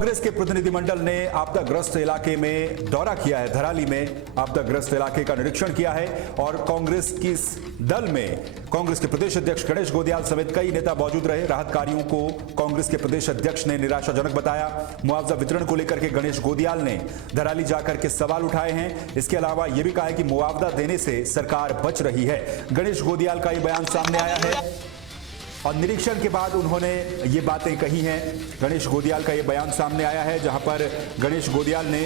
कांग्रेस के प्रतिनिधिमंडल ने आपदाग्रस्त इलाके में दौरा किया है। धराली में आपदाग्रस्त इलाके का निरीक्षण किया है और कांग्रेस की इस दल में कांग्रेस के प्रदेश अध्यक्ष गणेश गोदियाल समेत कई नेता मौजूद रहे। राहत कार्यों को कांग्रेस के प्रदेश अध्यक्ष ने निराशाजनक बताया। मुआवजा वितरण को लेकर के गणेश गोदियाल ने धराली जाकर के सवाल उठाए हैं। इसके अलावा यह भी कहा है कि मुआवजा देने से सरकार बच रही है। गणेश गोदियाल का यह बयान सामने आया है और निरीक्षण के बाद उन्होंने ये बातें कही हैं। गणेश गोदियाल का ये बयान सामने आया है जहां पर गणेश गोदियाल ने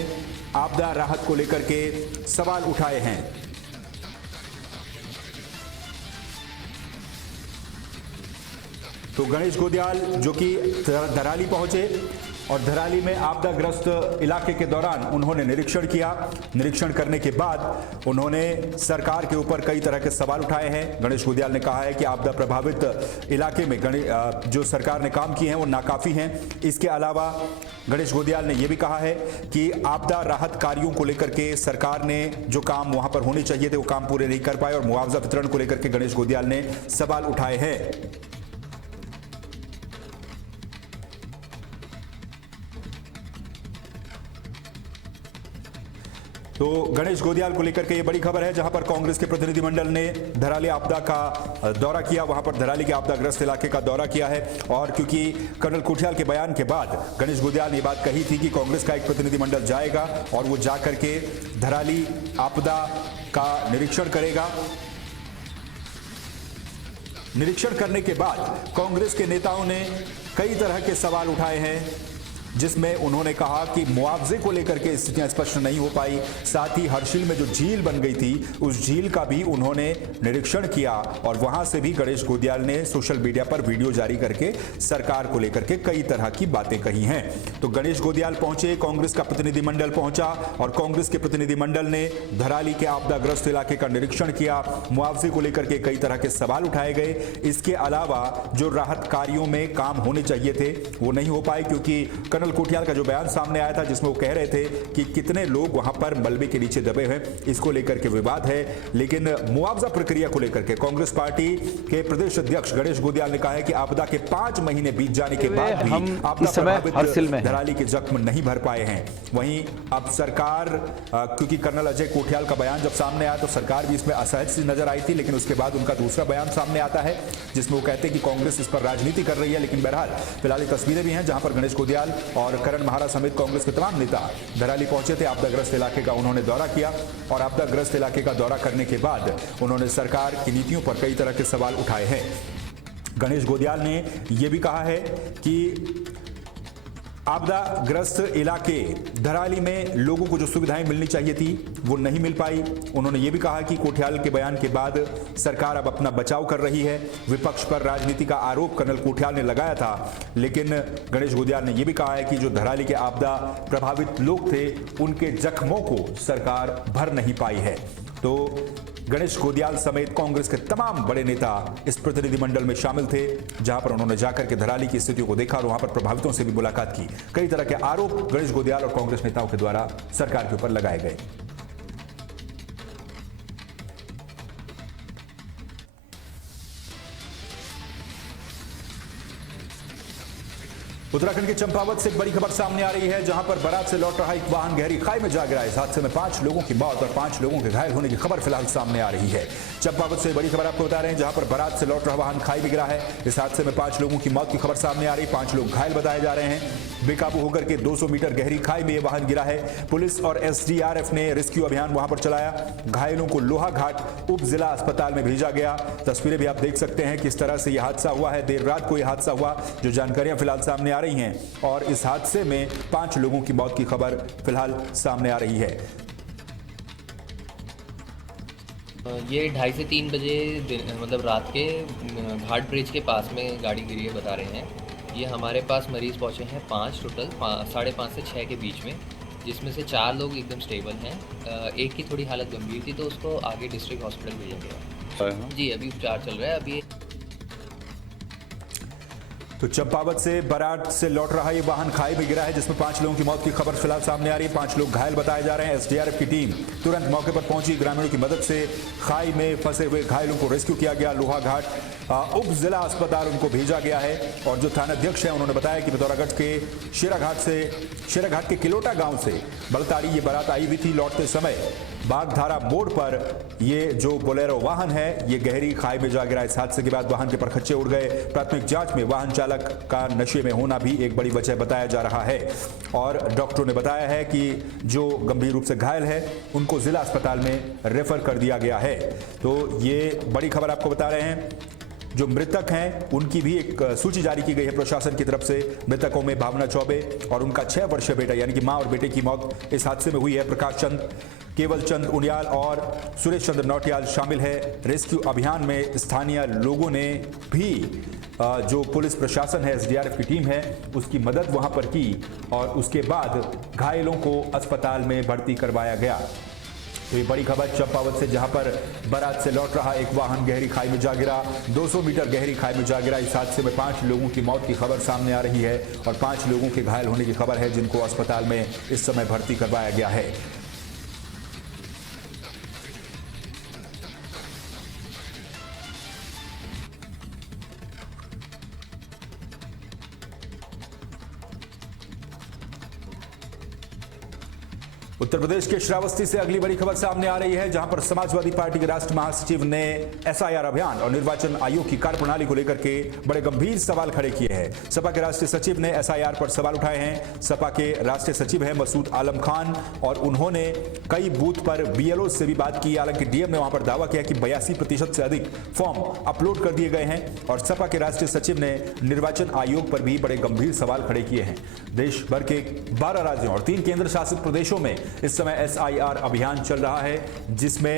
आपदा राहत को लेकर के सवाल उठाए हैं। तो गणेश गोदियाल जो कि धराली पहुंचे और धराली में आपदाग्रस्त इलाके के दौरान उन्होंने निरीक्षण किया। निरीक्षण करने के बाद उन्होंने सरकार के ऊपर कई तरह के सवाल उठाए हैं। गणेश गोदियाल ने कहा है कि आपदा प्रभावित इलाके में जो सरकार ने काम किए हैं वो नाकाफी हैं। इसके अलावा गणेश गोदियाल ने यह भी कहा है कि आपदा राहत कार्यों को लेकर के सरकार ने जो काम वहां पर होने चाहिए थे वो काम पूरे नहीं कर पाए और मुआवजा वितरण को लेकर के गणेश गोदियाल ने सवाल उठाए हैं। तो गणेश गोदियाल को लेकर के ये बड़ी खबर है जहां पर कांग्रेस के प्रतिनिधिमंडल ने धराली आपदा का दौरा किया। वहां पर धराली के आपदाग्रस्त इलाके का दौरा किया है और क्योंकि कर्नल कोठियाल के बयान के बाद गणेश गोदियाल ने ये बात कही थी कि कांग्रेस का एक प्रतिनिधिमंडल जाएगा और वो जाकर के धराली आपदा का निरीक्षण करेगा। निरीक्षण करने के बाद कांग्रेस के नेताओं ने कई तरह के सवाल उठाए हैं जिसमें उन्होंने कहा कि मुआवजे को लेकर के स्थितियां स्पष्ट नहीं हो पाई। साथ ही हर्षिल में जो झील बन गई थी उस झील का भी उन्होंने निरीक्षण किया और वहां से भी गणेश गोदियाल ने सोशल मीडिया पर वीडियो जारी करके सरकार को लेकर के कई तरह की बातें कही हैं। तो गणेश गोदियाल पहुंचे, कांग्रेस का प्रतिनिधिमंडल पहुंचा और कांग्रेस के प्रतिनिधिमंडल ने धराली के आपदाग्रस्त इलाके का निरीक्षण किया। मुआवजे को लेकर के कई तरह के सवाल उठाए गए। इसके अलावा जो राहत कार्यों में काम होने चाहिए थे वो नहीं हो पाए क्योंकि कर्नल कोठियाल का जो बयान सामने आया था जिसमें वो कह रहे थे कि कितने लोग वहां पर मलबे के नीचे दबे हैं, इसको लेकर के विवाद है। लेकिन मुआवजा प्रक्रिया को लेकर के कांग्रेस पार्टी के प्रदेश अध्यक्ष गणेश गोदियाल ने कहा है कि आपदा के 5 महीने बीत जाने के बाद भी आपदा प्रभावित धराली के जख्म नहीं भर पाए हैं। वहीं अब सरकार क्योंकि कर्नल अजय कोठियाल का बयान जब सामने आया तो सरकार भी इसमें असहज सी नजर आई थी, लेकिन उसके बाद उनका दूसरा बयान सामने आता है जिसमें वो कहते हैं कि कांग्रेस इस पर राजनीति कर रही है। लेकिन बहरहाल फिलहाल तस्वीरें भी हैं जहां पर गणेश गोदियाल और करण महारा समेत कांग्रेस के तमाम नेता धराली पहुंचे थे। आपदाग्रस्त इलाके का उन्होंने दौरा किया और आपदाग्रस्त इलाके का दौरा करने के बाद उन्होंने सरकार की नीतियों पर कई तरह के सवाल उठाए हैं। गणेश गोदियाल ने यह भी कहा है कि आपदाग्रस्त इलाके धराली में लोगों को जो सुविधाएं मिलनी चाहिए थी वो नहीं मिल पाई। उन्होंने ये भी कहा कि कोठियाल के बयान के बाद सरकार अब अपना बचाव कर रही है। विपक्ष पर राजनीति का आरोप कर्नल कोठियाल ने लगाया था, लेकिन गणेश गोदियाल ने यह भी कहा है कि जो धराली के आपदा प्रभावित लोग थे उनके जख्मों को सरकार भर नहीं पाई है। तो गणेश गोदियाल समेत कांग्रेस के तमाम बड़े नेता इस प्रतिनिधिमंडल में शामिल थे जहां पर उन्होंने जाकर के धराली की स्थितियों को देखा और वहां पर प्रभावितों से भी मुलाकात की। कई तरह के आरोप गणेश गोदियाल और कांग्रेस नेताओं के द्वारा सरकार के ऊपर लगाए गए। उत्तराखंड के चंपावत से एक बड़ी खबर सामने आ रही है जहां पर बारात से लौट रहा एक वाहन गहरी खाई में जा गिरा। इस हादसे में 5 लोगों की मौत और 5 लोगों के घायल होने की खबर फिलहाल सामने आ रही है। चंपावत से बड़ी खबर आपको बता रहे हैं जहां पर बारात से लौट रहा वाहन खाई में गिरा है। इस हादसे में 5 लोगों की मौत की खबर सामने आ रही, 5 लोग घायल बताए जा रहे हैं। बेकाबू होकर के 200 मीटर गहरी खाई में यह वाहन गिरा है। पुलिस और SDRF ने रेस्क्यू अभियान वहां पर चलाया। घायलों को लोहाघाट उप जिला अस्पताल में भेजा गया। तस्वीरें भी आप देख सकते हैं किस तरह से यह हादसा हुआ है। देर रात को यह हादसा हुआ, जो जानकारियां फिलहाल सामने आ रही हैं और इस हादसे में 5 लोगों की मौत की खबर फिलहाल सामने आ रही है। ये 2:30 से 3 बजे मतलब रात के घाट ब्रिज के पास में गाड़ी गिरी है बता रहे हैं। ये हमारे पास मरीज़ पहुंचे हैं 5 टोटल, 5:30 से 6 के बीच में, जिसमें से 4 लोग एकदम स्टेबल हैं। एक की थोड़ी हालत गंभीर थी तो उसको आगे डिस्ट्रिक्ट हॉस्पिटल भेजा गया। जी अभी उपचार चल रहा है। अभी तो चंपावत से बारात से लौट रहा ये वाहन खाई में गिरा है, जिसमें 5 लोगों की मौत की खबर फिलहाल सामने आ रही है। 5 लोग घायल बताए जा रहे हैं। एसडीआरएफ की टीम तुरंत मौके पर पहुंची। ग्रामीणों की मदद से खाई में फंसे हुए घायलों को रेस्क्यू किया गया। लोहाघाट उप जिला अस्पताल उनको भेजा गया है। और जो थानाध्यक्ष है उन्होंने बताया कि पिथौरागढ़ के शेराघाट के किलोटा गांव से बलतारी ये बारात आई हुई थी। लौटते समय बागधारा मोड़ पर ये जो बोलेरो वाहन है ये गहरी खाई में जा गिरा। इस हादसे के बाद वाहन के परखच्चे उड़ गए। प्राथमिक जांच में वाहन चालक का नशे में होना भी एक बड़ी वजह बताया जा रहा है। और डॉक्टरों ने बताया है कि जो गंभीर रूप से घायल है उनको जिला अस्पताल में रेफर कर दिया गया है। तो ये बड़ी खबर आपको बता रहे हैं। जो मृतक हैं उनकी भी एक सूची जारी की गई है प्रशासन की तरफ से। मृतकों में भावना चौबे और उनका 6 वर्षीय बेटा यानी कि मां और बेटे की मौत इस हादसे में हुई है। प्रकाश चंद, केवल चंद उनियाल और सुरेश चंद्र नौटियाल शामिल है। रेस्क्यू अभियान में स्थानीय लोगों ने भी जो पुलिस प्रशासन है, एसडीआरएफ की टीम है, उसकी मदद वहां पर की और उसके बाद घायलों को अस्पताल में भर्ती करवाया गया। तो ये बड़ी खबर चंपावत से, जहां पर बारात से लौट रहा एक वाहन गहरी खाई में जा गिरा। 200 मीटर गहरी खाई में जा गिरा। इस हादसे में 5 लोगों की मौत की खबर सामने आ रही है और 5 लोगों के घायल होने की खबर है, जिनको अस्पताल में इस समय भर्ती करवाया गया है। उत्तर प्रदेश के श्रावस्ती से अगली बड़ी खबर सामने आ रही है, जहां पर समाजवादी पार्टी के राष्ट्रीय महासचिव ने एसआईआर अभियान और निर्वाचन आयोग की कार्यप्रणाली को लेकर के बड़े गंभीर सवाल खड़े किए हैं। सपा के राष्ट्रीय सचिव ने एसआईआर पर सवाल उठाए हैं। सपा के राष्ट्रीय सचिव हैं मसूद आलम खान और उन्होंने कई बूथ पर बीएलओ से भी बात की। हालांकि डीएम ने वहां पर दावा किया कि 82% से अधिक फॉर्म अपलोड कर दिए गए हैं। और सपा के राष्ट्रीय सचिव ने निर्वाचन आयोग पर भी बड़े गंभीर सवाल खड़े किए हैं। देश भर के 12 राज्यों और 3 केंद्र शासित प्रदेशों में इस समय एसआईआर अभियान चल रहा है, जिसमें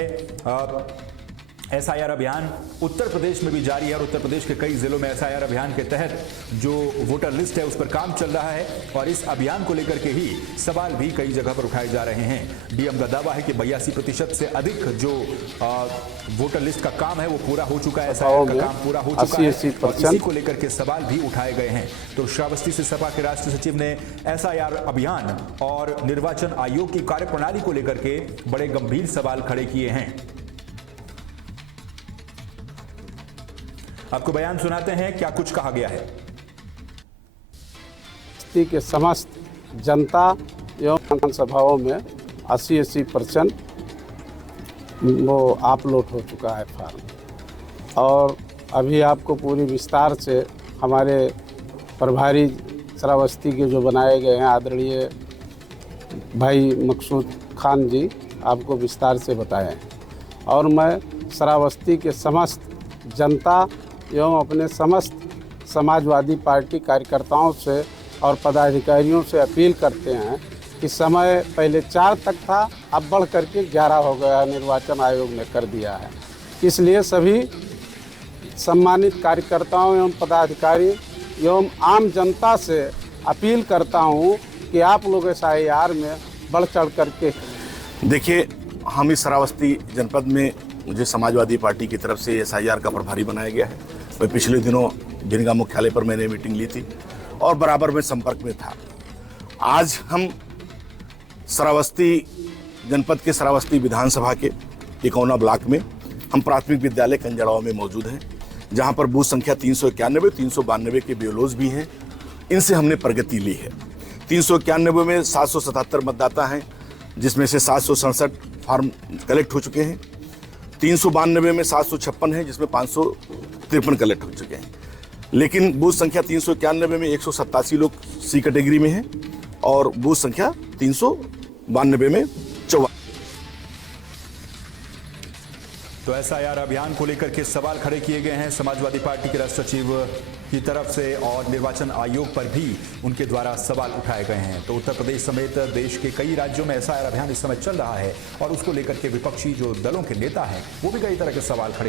एसआईआर अभियान उत्तर प्रदेश में भी जारी है। और उत्तर प्रदेश के कई जिलों में एसआईआर अभियान के तहत जो वोटर लिस्ट है उस पर काम चल रहा है। और इस अभियान को लेकर के ही सवाल भी कई जगह पर उठाए जा रहे हैं। डीएम का दावा है कि 82% से अधिक जो वोटर लिस्ट का काम है वो पूरा हो चुका है। एसआईआर का काम पूरा हो चुका है और इसी को लेकर के सवाल भी उठाए गए हैं। तो श्रावस्ती से सपा के राष्ट्रीय सचिव ने एसआईआर अभियान और निर्वाचन आयोग की कार्यप्रणाली को लेकर के बड़े गंभीर सवाल खड़े किए हैं। आपको बयान सुनाते हैं क्या कुछ कहा गया है। के समस्त जनता एवं विधानसभाओं में 80% वो अपलोड हो चुका है फॉर्म। और अभी आपको पूरी विस्तार से हमारे प्रभारी श्रावस्ती के जो बनाए गए हैं आदरणीय भाई मकसूद खान जी आपको विस्तार से बताए हैं। और मैं श्रावस्ती के समस्त जनता एवं अपने समस्त समाजवादी पार्टी कार्यकर्ताओं से और पदाधिकारियों से अपील करते हैं कि समय पहले 4 तक था, अब बढ़ करके 11 हो गया, निर्वाचन आयोग ने कर दिया है। इसलिए सभी सम्मानित कार्यकर्ताओं एवं पदाधिकारी एवं आम जनता से अपील करता हूँ कि आप लोग एसआईआर में बढ़ चढ़ करके देखिए। हम इस श्रावस्ती जनपद में मुझे समाजवादी पार्टी की तरफ से एसआईआर का प्रभारी बनाया गया है। मैं पिछले दिनों बिनगा मुख्यालय पर मैंने मीटिंग ली थी और बराबर में संपर्क में था। आज हम श्रावस्ती जनपद के श्रावस्ती विधानसभा के इकौना ब्लॉक में हम प्राथमिक विद्यालय कंजड़ाव में मौजूद हैं, जहां पर बूथ संख्या 391, 392 के बीएलओज भी हैं। इनसे हमने प्रगति ली है। 391 में 777 मतदाता हैं, जिसमें से 767 फॉर्म कलेक्ट हो चुके हैं। 392 में 756 हैं, जिसमें 553 कलेक्ट हो चुके हैं। लेकिन बूथ संख्या 391 में 187 लोग सी कैटेगरी में हैं और बूथ संख्या 392 में 54। तो एसआईआर अभियान को लेकर के सवाल खड़े किए गए हैं समाजवादी पार्टी के राष्ट्रीय सचिव की तरफ से और निर्वाचन आयोग पर भी उनके द्वारा सवाल उठाए गए हैं। तो उत्तर प्रदेश समेत देश के कई राज्यों में एसआईआर अभियान इस समय चल रहा है और उसको लेकर के विपक्षी जो दलों के नेता हैं वो भी कई तरह के सवाल खड़े